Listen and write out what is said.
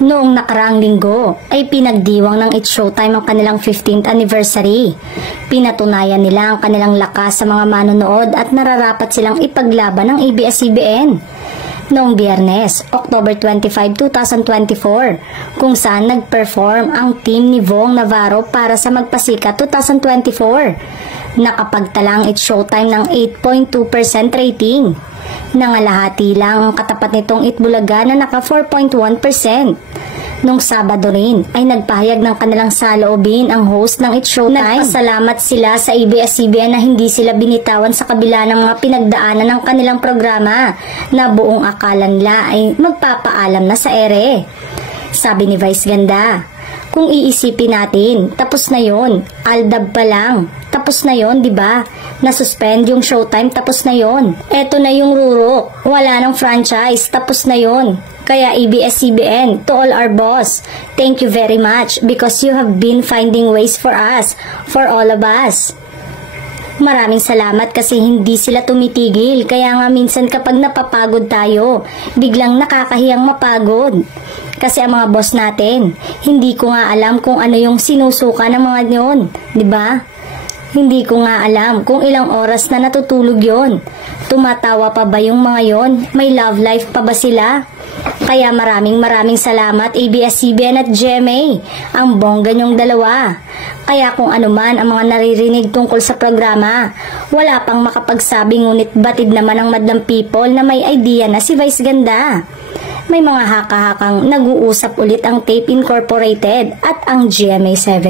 Noong nakaraang linggo ay pinagdiwang ng It's Showtime ang kanilang 15th anniversary. Pinatunayan nila ang kanilang lakas sa mga manonood at nararapat silang ipaglaban ng ABS-CBN. Noong Biyernes, October 25, 2024, kung saan nag-perform ang team ni Vong Navarro para sa Magpasikat 2024. Nakapagtala ang It's Showtime ng 8.2% rating. Nangalahati lang ang katapat nitong Itbulaga na naka 4.1%. Nung Sabado rin ay nagpahayag ng kanilang saloobin ang host ng It's Showtime. Nagpasalamat sila sa ABS-CBN na hindi sila binitawan sa kabila ng mga pinagdaanan ng kanilang programa na buong akala nila ay magpapaalam na sa ere. Sabi ni Vice Ganda, kung iisipin natin, tapos na yon, Aldab pa lang. Tapos na yon, di ba? Na-suspend yung Showtime, tapos na yon. Eto na yung Rurok, wala ng franchise, tapos na yon. Kaya ABS-CBN, to all our boss, thank you very much because you have been finding ways for us, for all of us. Maraming salamat kasi hindi sila tumitigil, kaya nga minsan kapag napapagod tayo, biglang nakakahiyang mapagod. Kasi ang mga boss natin, hindi ko nga alam kung ano yung sinusuka ng mga yon, di ba? Hindi ko nga alam kung ilang oras na natutulog yon. Tumatawa pa ba yung mga yon? May love life pa ba sila? Kaya maraming salamat ABS-CBN at GMA, ang bongga niyong dalawa. Kaya kung ano man ang mga naririnig tungkol sa programa, wala pang makapagsabi ngunit batid naman ang Madlang People na may idea na si Vice Ganda. May mga haka-hakang nag-uusap ulit ang Tape Incorporated at ang GMA7.